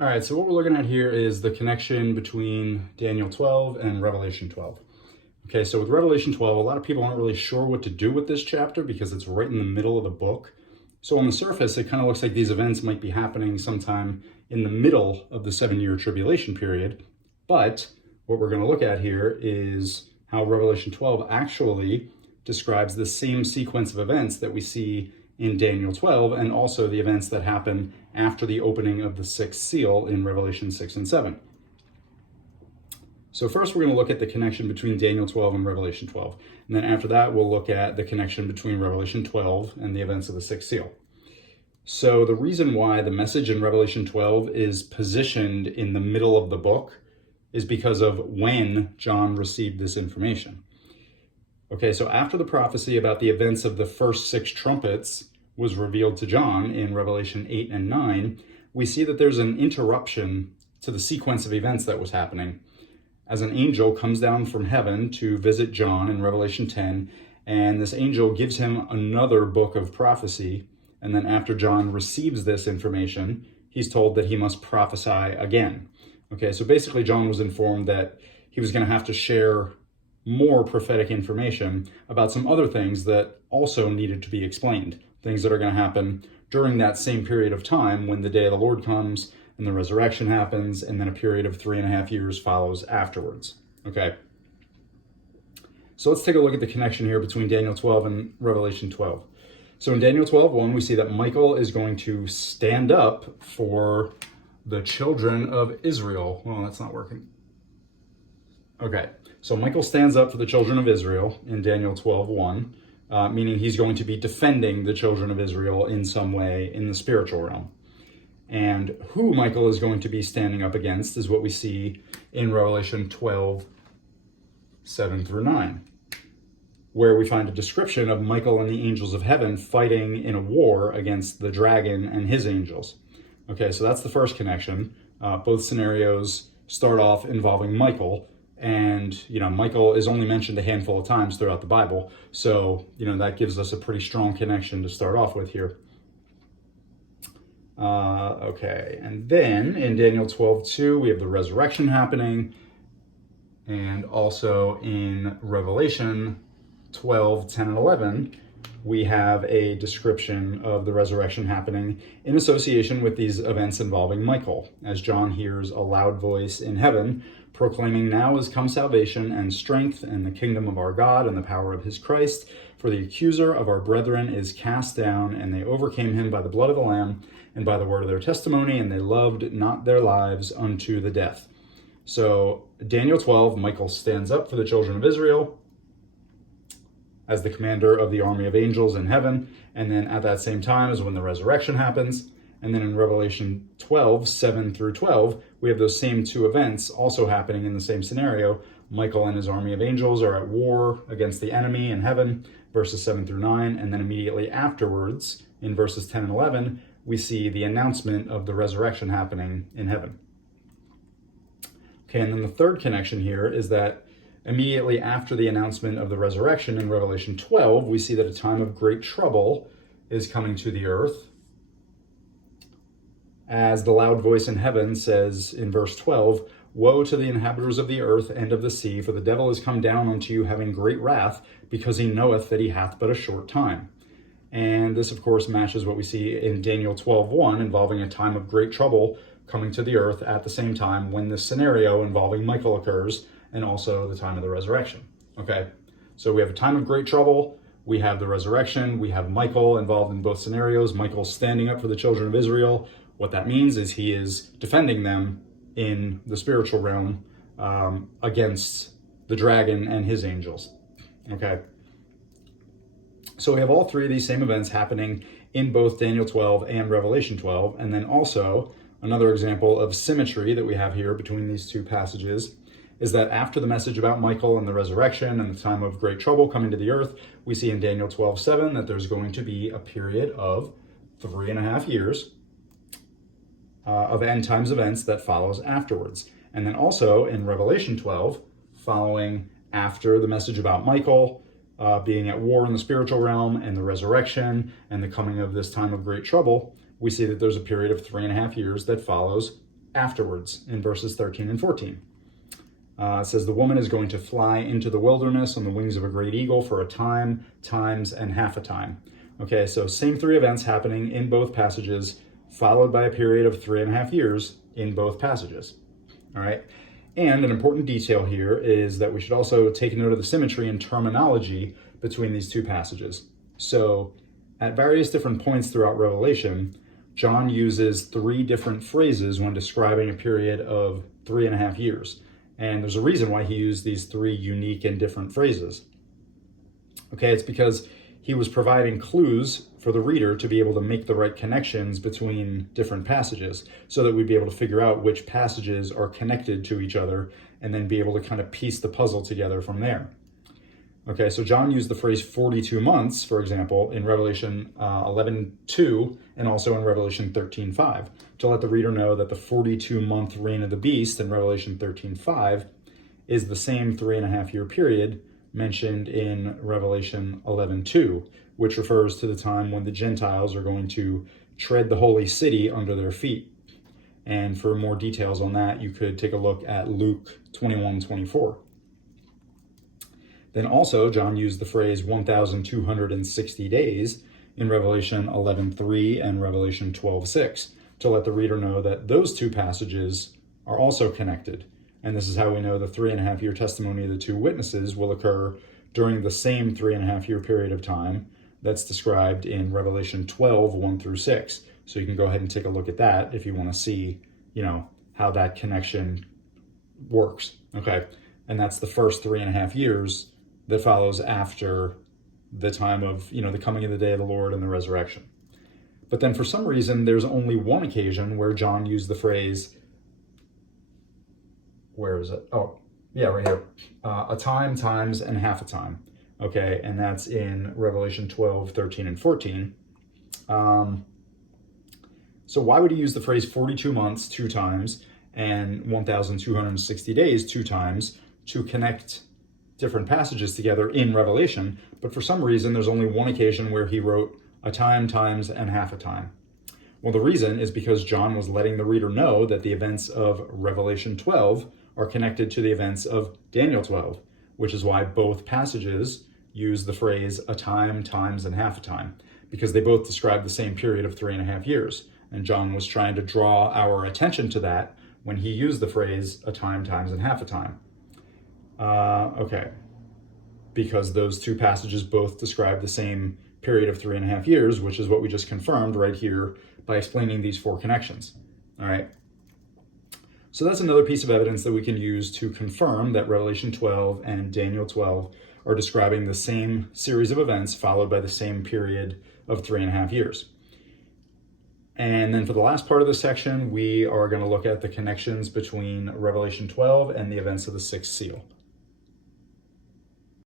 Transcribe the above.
All right, so what we're looking at here is the connection between Daniel 12 and Revelation 12. Okay, so with Revelation 12, a lot of people aren't really sure what to do with this chapter because it's right in the middle of the book. So on the surface, it kind of looks like these events might be happening sometime in the middle of the 7-year tribulation period. But what we're going to look at here is how Revelation 12 actually describes the same sequence of events that we see in Daniel 12, and also the events that happen after the opening of the sixth seal in Revelation 6 and 7. So first we're going to look at the connection between Daniel 12 and Revelation 12. And then after that, we'll look at the connection between Revelation 12 and the events of the sixth seal. So the reason why the message in Revelation 12 is positioned in the middle of the book is because of when John received this information. Okay, so after the prophecy about the events of the first 6 trumpets was revealed to John in Revelation 8 and 9, we see that there's an interruption to the sequence of events that was happening, as an angel comes down from heaven to visit John in Revelation 10, and this angel gives him another book of prophecy, and then after John receives this information, he's told that he must prophesy again. Okay, so basically John was informed that he was going to have to share more prophetic information about some other things that also needed to be explained, things that are going to happen during that same period of time when the day of the Lord comes and the resurrection happens, and then a period of 3.5 years follows afterwards. Okay, so let's take a look at the connection here between Daniel 12 and Revelation 12. So in Daniel 12:1, we see that Michael is going to stand up for the children of Israel. Well, that's not working. Okay, so Michael stands up for the children of Israel in Daniel 12:1, meaning he's going to be defending the children of Israel in some way in the spiritual realm. And who Michael is going to be standing up against is what we see in Revelation 12:7-9, where we find a description of Michael and the angels of heaven fighting in a war against the dragon and his angels. Okay, so that's the first connection. Both scenarios start off involving Michael. And, Michael is only mentioned a handful of times throughout the Bible. So, that gives us a pretty strong connection to start off with here. Okay, and then in Daniel 12:2, we have the resurrection happening. And also in Revelation 12:10 and 11, we have a description of the resurrection happening in association with these events involving Michael, as John hears a loud voice in heaven proclaiming, "Now is come salvation and strength and the kingdom of our God and the power of his Christ, for the accuser of our brethren is cast down, and they overcame him by the blood of the Lamb and by the word of their testimony, and they loved not their lives unto the death." So Daniel 12, Michael stands up for the children of Israel as the commander of the army of angels in heaven, and then at that same time is when the resurrection happens. And then in Revelation 12:7-12, we have those same 2 events also happening in the same scenario. Michael and his army of angels are at war against the enemy in heaven, verses 7-9, and then immediately afterwards, in verses 10 and 11, we see the announcement of the resurrection happening in heaven. Okay, and then the third connection here is that immediately after the announcement of the resurrection in Revelation 12, we see that a time of great trouble is coming to the earth, as the loud voice in heaven says in verse 12, "Woe to the inhabitants of the earth and of the sea, for the devil is come down unto you having great wrath, because he knoweth that he hath but a short time." And this, of course, matches what we see in Daniel 12:1, involving a time of great trouble coming to the earth at the same time when this scenario involving Michael occurs, and also the time of the resurrection. Okay, so we have a time of great trouble, we have the resurrection, we have Michael involved in both scenarios. Michael standing up for the children of Israel. What that means is he is defending them in the spiritual realm against the dragon and his angels. Okay, so we have all 3 of these same events happening in both Daniel 12 and Revelation 12, and then also another example of symmetry that we have here between these 2 passages is that after the message about Michael and the resurrection and the time of great trouble coming to the earth, we see in Daniel 12:7 that there's going to be a period of 3.5 years of end times events that follows afterwards. And then also in Revelation 12, following after the message about Michael being at war in the spiritual realm and the resurrection and the coming of this time of great trouble, we see that there's a period of 3.5 years that follows afterwards in verses 13 and 14. It says, the woman is going to fly into the wilderness on the wings of a great eagle for a time, times, and half a time. Okay, so same three events happening in both passages, followed by a period of 3.5 years in both passages. All right, and an important detail here is that we should also take note of the symmetry and terminology between these two passages. So at various different points throughout Revelation, John uses 3 different phrases when describing a period of 3.5 years. And there's a reason why he used these 3 unique and different phrases. Okay, it's because he was providing clues for the reader to be able to make the right connections between different passages so that we'd be able to figure out which passages are connected to each other and then be able to kind of piece the puzzle together from there. Okay, so John used the phrase 42 months, for example, in Revelation 11:2 and also in Revelation 13:5 to let the reader know that the 42-month reign of the beast in Revelation 13:5 is the same 3.5 year period mentioned in Revelation 11:2, which refers to the time when the Gentiles are going to tread the holy city under their feet. And for more details on that, you could take a look at Luke 21:24. Then also, John used the phrase 1,260 days in Revelation 11:3 and Revelation 12:6 to let the reader know that those two passages are also connected. And this is how we know the 3.5 year testimony of the 2 witnesses will occur during the same 3.5 year period of time that's described in Revelation 12:1-6. So you can go ahead and take a look at that if you want to see, how that connection works. Okay. And that's the first 3.5 years that follows after the time of, the coming of the day of the Lord and the resurrection. But then for some reason, there's only one occasion where John used the phrase, where is it? Oh, yeah, right here. A time, times, and half a time. Okay, and that's in Revelation 12, 13, and 14. So why would he use the phrase 42 months 2 times and 1,260 days 2 times to connect different passages together in Revelation? But for some reason, there's only one occasion where he wrote a time, times, and half a time. Well, the reason is because John was letting the reader know that the events of Revelation 12 are connected to the events of Daniel 12, which is why both passages use the phrase a time, times, and half a time, because they both describe the same period of 3.5 years. And John was trying to draw our attention to that when he used the phrase a time, times, and half a time. Okay, because those 2 passages both describe the same period of 3.5 years, which is what we just confirmed right here by explaining these 4 connections. All right. So that's another piece of evidence that we can use to confirm that Revelation 12 and Daniel 12 are describing the same series of events followed by the same period of 3.5 years. And then for the last part of this section, we are going to look at the connections between Revelation 12 and the events of the 6th seal.